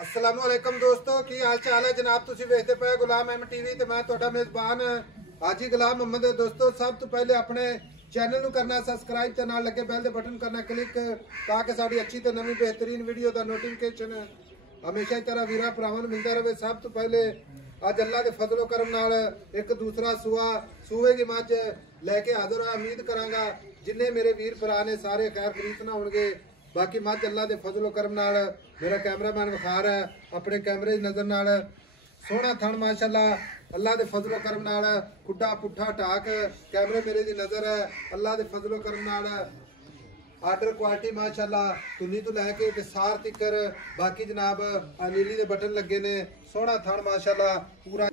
अस्सलामुअलैकुम दोस्तों की हाल चाल है जनाब। तुसी वेखदे पे गुलाम एम टीवी ते मैं तुहाडा मेजबान हाजी गुलाम मोहम्मद। दोस्तों सब तो पहले अपने चैनल नूं करना सबसक्राइब ते नाल लगे बेल दे बटन करना क्लिक ताकि साडी अच्छी ते नवी बेहतरीन वीडियो दा नोटिफिकेशन हमेशा ही तरह वीरा भरावां नूं मिलदा रहे। सब तो पहले अज अल्लाह दे फजलो करम नाल एक दूसरा सूए की मझ लैके हाजिर होया। उम्मीद करांगा जिन्ने मेरे वीर भरा ने सारे खैर खरीद ना होणगे। बाकी मझ अल्लाह दे फजलो करम नाल मेरा कैमरामैन विखार है अपने कैमरे की नज़र नाल सोहना थण माशाअल्लाह अल्लाह दे फजलो करम नाल खुड्डा पुट्ठा ढाक कैमरे मेरे दी नज़र है अल्लाह दे फजलो करम नाल आर्डर क्वालिटी माशाअल्लाह तुनी तो लैके ते सार तिकर। बाकी जनाब नीली दे बटन लगे ने सोहना थण माशाअल्लाह पूरा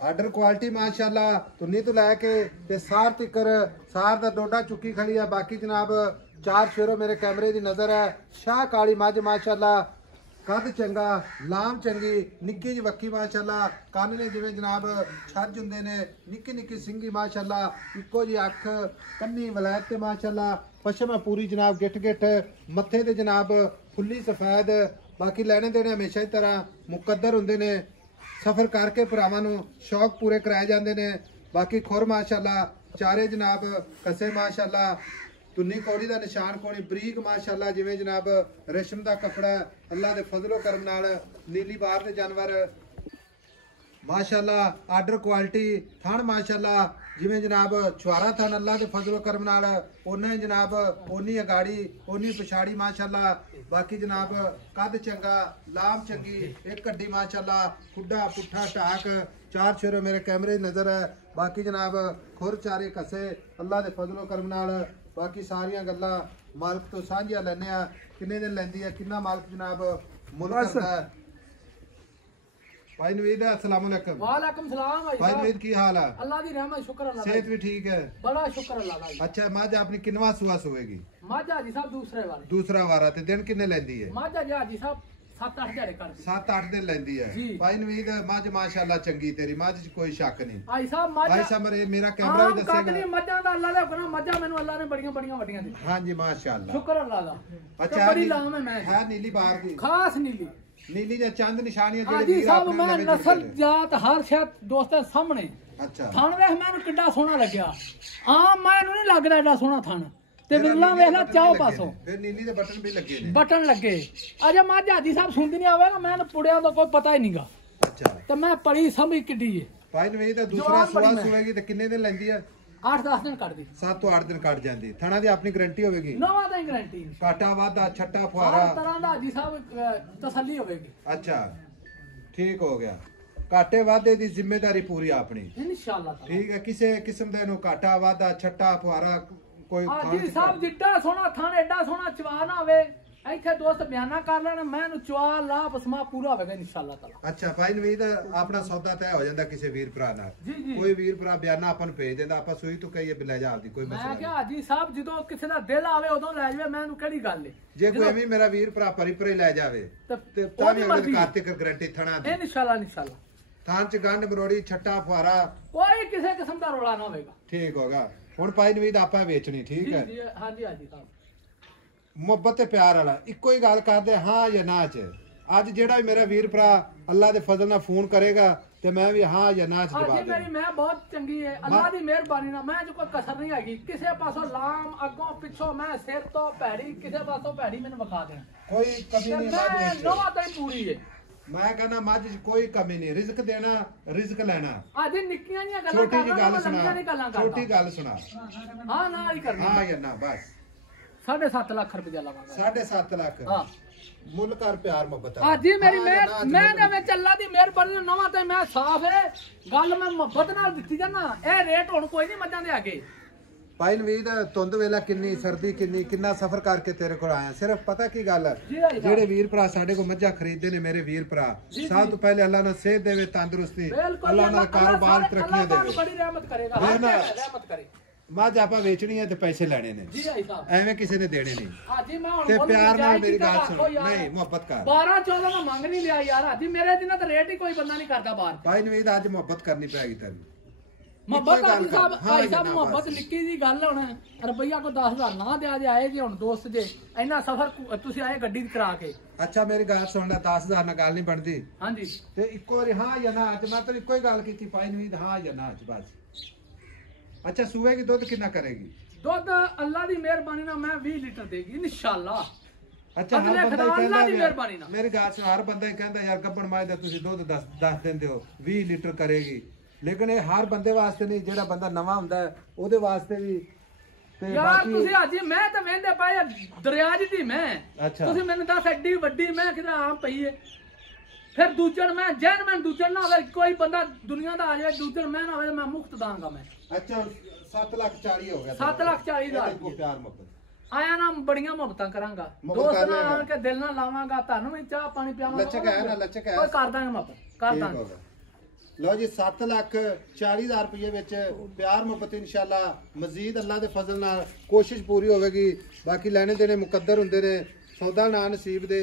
आर्डर क्वालिटी माशाअल्लाह तुनी तो लैके ते सार तिकर सार दा डोडा चुकी खड़ी है। बाकी जनाब चार शेरों मेरे कैमरे की नज़र है। शाह काली मझ माशाअल्लाह कद चंगा लाम चंगी निक्की जी वक्की माशाअल्लाह कन ने जिवें जनाब छज हुंदे ने निक्की निक्की सिंगी माशाअल्लाह इक्को जी अख कन्नी वलैत ते माशाअल्लाह पशम पूरी जनाब गिट गिट मत्थे ते जनाब फुल्ली सफेद। बाकी लैने देने हमेशा ही तरह मुकद्दर हुंदे ने सफ़र करके भरावां नूं शौक पूरे कराए जांदे ने। बाकी खुर माशाअल्लाह चारे जनाब कसे माशाअल्लाह तुन्नी कौड़ी का निशान कोनी बरीक माशाअल्लाह जिवें जनाब रेशम का कपड़ा अल्लाह दे फजलो करम नाल नीली बार दे जानवर माशाअल्लाह आर्डर क्वालिटी थण माशाअल्लाह जिवें जनाब छुआरा थण अल्लाह दे फजलो करम नाल ओना ही जनाब ओनी अगाड़ी ओनी पिछाड़ी माशाअल्लाह। बाकी जनाब कद चंगा लाम चंगी एक कड्डी माशाअल्लाह खुड्डा पुट्ठा ढाक चार शेरों मेरे कैमरे नज़र है। बाकी जनाब खुर चारे कसे अल्लाह दे फजलो करम नाल। बाकी सारिया गल्लां मालक तो साझिया लैने आ किन्ने दिन लैंदी है किन्ना मालक जनाब मुल करदा है। भाई नवीद अस्सलाम वालेकुम। वालेकुम सलाम भाई नवीद की हाल है? अल्लाह दी रहमत शुक्र अल्लाह सेहत भी ठीक है? बड़ा शुक्र अल्लाह का। अच्छा मझ अपनी किनवा सुआ सोएगी? मझ हाजी साहब दूसरा वारा ते दिन किन्ने लैंदी है? मझ हाजी साहब 7-8 दिहाड़े करदी 7-8 दिन लैंदी है। भाई नवीद मझ माशाअल्लाह चंगी तेरी मझ च कोई शक नहीं। भाई साहब मझ भाई साहब मेरा कैमरा भी दसेगा नहीं मझां दा अल्लाह दे हुक्म मझां मैनू अल्लाह ने बड़ियां बड़ियां वड्डियां दी। हां जी माशाअल्लाह शुक्र अल्लाह दा। अच्छा बड़ी लाम है मैं है नीली बार दी खास नीली नीली दे चंद निशानियां हाजी साहब मैं नस्ल जात हर शायद दोस्तां सामने। अच्छा थण वेख मैनू किड्डा सोहना लगया आम मैनू नहीं लगदा एडा सोहना थण ते बिरला वेख ला चाओ पासों फिर नीली दे बटन भी लगे ने बटन लगे अजे मझ हाजी साहब सुनदी नहीं आवे ना मैनू पुड़िया दा कोई पता ही नहींगा। अच्छा ते मैं पड़ी समझ किड्डी है। भाई नवीद दूसरा सुआ सुएगी ते किन्ने दिन लैंदी है? 8-10 दिन कट दी 7 ਤੋਂ 8 दिन कट जांदी। थणा दी अपनी गारंटी होवेगी? नवा दा गारंटी काटा वादा छट्टा फुआरा हर तरह दा हाजी साहब तसल्ली होवेगी। अच्छा ठीक हो गया काटे वादे दी जिम्मेदारी पूरी अपनी इंशाअल्लाह ठीक है। किसे किस्म दे नु काटा वादा छट्टा फुआरा कोई हाजी साहब जिड्डा सोना थान एडा सोना चवा ना होवे इथे दोस्त बयाना कर लेना मैं चवा ला पसमा पूरा होवेगा इंशाअल्लाह ताला। अच्छा भाई नवीद अपना सौदा तय हो जांदा किसी वीर भरा नाल कोई वीर भरा बयाना अपन भेज देंदा आपा सुई तो कहिए ले जा आपदी कोई मसला मैं क्या हाजी साहब जदों किसी दा दिल आवे उदों ले जावे मैनू केड़ी गल है जे कोई एवें मेरा वीर भरा परी ले जावे ते तां भी अगले कार्तिक गारंटी थणा दी इंशाअल्लाह थान च गंढ मरोड़ी छट्टा फुआरा कोई किसी किस्म दा रोला ना होवेगा। ठीक होगा हुण भाई नवीद आपा वेचनी ठीक है? हां जी हाजी साहब मुहब्बत ते प्यार वाला इक्को ही गल करदे हां या ना च। अज जेड़ा भी मेरा वीर भरा अल्लाह दे फजल नाल फोन करेगा ते मैं भी हां या ना च जवाब दूंगा। मेरी मैं बहुत चंगी है अल्लाह दी मेहरबानी नाल मैं जो कोई कसर नहीं हैगी किसे पासों लाम अगों पिछों मैं सिर तो पैड़ी किसे पासों पैड़ी मैंने विखा देना कोई कमी नहीं मैं नवा तो पूरी है। मैं कहना मझ च कोई कमी नहीं रिस्क देना रिस्क लेना। आज निक्कियां जियां गल्लां छोटी जी गल सुना छोटी गल सुना हां ना ही करनी हां या ना बस 7.5 लाख रुपया लावांगा 7.5 लाख हां मुल कर प्यार मोहब्बत हाजी मेरी मैं ने अल्लाह दी मेहरबानी नवा ते मैं साफ है गल मैं मोहब्बत नाल दित्ती जाना ए रेट हुन कोई नहीं मजां दे आगे। भाई नवीद धुंद वेला किन्नी सर्दी किन्नी किन्ना सफर करके तेरे को आया सिर्फ पता की गल जेड़े वीर भरा साडे को मज्जा खरीदते ने मेरे वीर भरा सब तो पहले अल्लाह ने सेहत देवे तंदुरुस्ती अल्लाह ने कारोबार तरक्कियां देवे बड़ी रहमत करेगा रहमत करे। मझ आपा वेचनी है ते पैसे लेने ने एवें किसी ने देने नहीं हाजी मैं ते प्यार नाल मेरी गल सुन नहीं मोहब्बत कर 12-14 में मांग नहीं लिया यार हाजी मेरे दिन तो रेट ही कोई बंदा नहीं करता बाहर। भाई नवीद आज मोहब्बत करनी पैगी तेरी ਮੁਹੱਬਤ ਗੱਲ ਆਦੀ ਸਾਹਿਬ ਕਰ। ਭਾਈ ਸਾਹਿਬ ਜਨਾਬ, ਮੁਹੱਬਤ ਬਸ। ਨਿੱਕੀ ਜੀ ਗੱਲ ਹੁਣ ਰੁਪਈਆ ਕੋ 10,000 ਨਾ ਦਿਆ ਜੇ ਆਏ ਜੇ ਹੁਣ ਦੋਸਤ ਜੇ ਇੰਨਾ ਸਫ਼ਰ ਤੁਸੀਂ ਆਏ ਗੱਡੀ ਕਰਾ ਕੇ ਅੱਛਾ ਮੇਰੀ ਗੱਲ ਸੁਣ ਲੈ 10,000 ਨਾਲ ਗੱਲ ਨਹੀਂ ਬਣਦੀ ਹਾਂਜੀ ਤੇ ਇੱਕੋ ਵਾਰੀ ਹਾਂ ਜਾਂ ਨਾ ਅੱਜ ਮੈਂ ਤਾਂ ਇੱਕੋ ਹੀ ਗੱਲ ਕੀਤੀ ਪਾਈ ਨਹੀਂ ਹਾਂ ਜਾਂ ਨਾ ਅੱਜ ਬਸ ਅੱਛਾ ਸੂਏ ਕੀ ਦੁੱਧ ਕਿੰਨਾ ਕਰੇਗੀ ਦੁੱਧ ਅੱਲਾ ਦੀ ਮਿਹਰਬਾਨੀ ਨਾਲ ਮੈਂ 20 ਲੀਟਰ ਦੇਗੀ ਇਨਸ਼ਾਅੱਲਾ ਅੱਛਾ ਹਰ ਅਗਲੇ ਬੰਦਾ ਖੁਦਾ ਹੀ ਅੱਲਾ ਕਹਿੰਦਾ ਦੀ ਵੀ ਮਿਹਰਬਾਨੀ ਨਾਲ ਮੇਰੀ ਗੱਲ ਸੁਣ ਹਰ ਬੰਦਾ ਹੀ ਕਹਿੰਦਾ ਯਾਰ ਗੱਬਣ ਮਾਈ ਦਾ ਤੁਸੀਂ ਦੁੱਧ ਦੱਸ ਦਿੰਦੇ ਹੋ 20 ਲੀਟਰ ਕਰੇਗੀ ਲੇਕਿਨ ਇਹ ਹਰ ਬੰਦੇ ਵਾਸਤੇ ਨਹੀਂ ਜਿਹੜਾ ਬੰਦਾ ਨਵਾਂ ਹੁੰਦਾ ਹੈ, ਉਹਦੇ ਵਾਸਤੇ ਵੀ ਤੇ ਯਾਰ ਤੁਸੀਂ ਅੱਜ ਮੈਂ ਤਾਂ ਵੇਂਦੇ ਪਾਏ ਦਰਿਆ ਦੀ ਮੈਂ ਅੱਛਾ। ਤੁਸੀਂ ਮੈਨੂੰ ਦੱਸ ਐਡੀ ਵੱਡੀ ਮੈਂ ਕਿਤੇ ਆਮ ਪਈ ਏ ਫਿਰ ਦੂਜਣ ਮੈਂ ਜੈਨਮੈਨ ਦੂਜਣ ਨਾ ਹੋਵੇ ਕੋਈ ਬੰਦਾ ਦੁਨੀਆ ਦਾ ਆ ਜਾਵੇ ਦੂਜਣ ਮੈਂ ਨਾ ਹੋਵੇ ਮੈਂ ਮੁਫਤ ਦਾਂਗਾ ਮੈਂ ਅੱਛਾ 7,40,000 ਹੋ ਗਿਆ 7,40,000 ਕੋ ਪਿਆਰ ਮੁਹੱਬਤ ਆਇਆ ਨਾ ਬੜੀਆਂ ਮੁਹੱਬਤਾਂ ਕਰਾਂਗਾ ਮੁਹੱਬਤ ਦੋਸਤ ਕਰ ਨਾਲ ਲਿਆ ਆਣ ਕੇ ਦਿਲ ਨਾਲ ਲਾਵਾਂਗਾ ਤੁਹਾਨੂੰ ਵੀ ਚਾਹ ਪਾਣੀ ਪਿਆਵਾਂਗਾ ਲੱਚਕ ਹੈ ਨਾ, ਲੱਚਕ ਹੈ। ਕੋਈ ਕਰ ਦਾਂਗੇ ਮੁਹੱਬਤ ਕਰ ਠੀਕ ਦਾਂਗੇ ਹੋ ਗਿਆ ਲਓ ਜੀ 7,40,000 ਰੁਪਏ ਵਿੱਚ ਪਿਆਰ ਮੁਹੱਬਤ ਇਨਸ਼ਾਅੱਲਾ ਮਜ਼ੀਦ ਅੱਲਾ ਦੇ ਫਜ਼ਲ ਨਾਲ ਕੋਸ਼ਿਸ਼ ਪੂਰੀ ਹੋਵੇਗੀ ਬਾਕੀ ਲੈਣੇ ਦੇਣੇ ਮੁਕੱਦਰ ਹੁੰਦੇ ਨੇ ਸੌਦਾ ਨਾ ਨਸੀਬ ਦੇ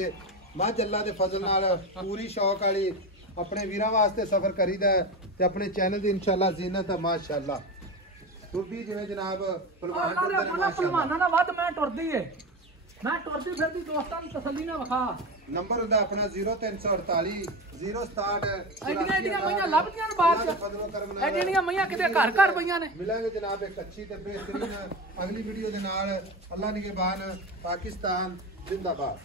ਮੱਝ ਅੱਲਾ ਦੇ ਫਜ਼ਲ ਨਾਲ ਪੂਰੀ ਸ਼ੌਕ ਵਾਲੀ ਆਪਣੇ ਵੀਰਾਂ ਵਾਸਤੇ ਸਫ਼ਰ ਕਰੀਦਾ ਹੈ ਤੇ ਆਪਣੇ ਚੈਨਲ ਦੀ ਇਨਸ਼ਾਅੱਲਾ ਜ਼ੀਨਤ ਹੈ ਮਾਸ਼ਾਅੱਲਾ ਤੁਰਦੀ ਜਿਵੇਂ ਜਨਾਬ ਪਹਿਲਵਾਨ ਉਹਨਾਂ ਕਰਦੇ ਦੇ ਨੇ ਉਹਨਾਂ ਮਾਸ਼ਾਅੱਲਾ ਪਹਿਲਵਾਨਾਂ ਨਾਲ ਵੱਧ ਮੈਂ ਟੁਰਦੀ ਏ ਮੈਂ ਟੁਰਦੀ ਫਿਰਦੀ ਦੋਸਤਾਂ ਨੂੰ ਤਸੱਲੀ ਨਾਲ ਵਿਖਾ ਨੰਬਰ ਹੁੰਦਾ ਆਪਣਾ 0348 067 ਐਡੀਆਂ ਮਈਆਂ ਲੱਭਦੀਆਂ ਨੇ ਬਾਹਰ ਚ ਐਡੀਆਂ ਮਈਆਂ ਕਿਤੇ ਘਰ ਘਰ ਪਈਆਂ ਨੇ ਮਿਲਾਂਗੇ ਜਨਾਬ ਇੱਕ ਅੱਛੀ ਤੇ ਬਿਹਤਰੀਨ ਅਗਲੀ ਵੀਡੀਓ ਦੇ ਨਾਲ ਅੱਲਾ ਨਿਗਹਿਬਾਨ ਪਾਕਿਸਤਾਨ ਜ਼ਿੰਦਾਬਾਦ